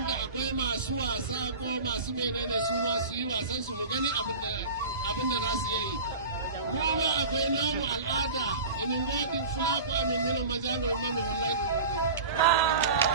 wanda akwai masu wasa ko masu menene su ma su yi wasan su mu gani abin da za su yi. Kuma akwai namu al'ada in working flag ko min majalar mamu wallahi.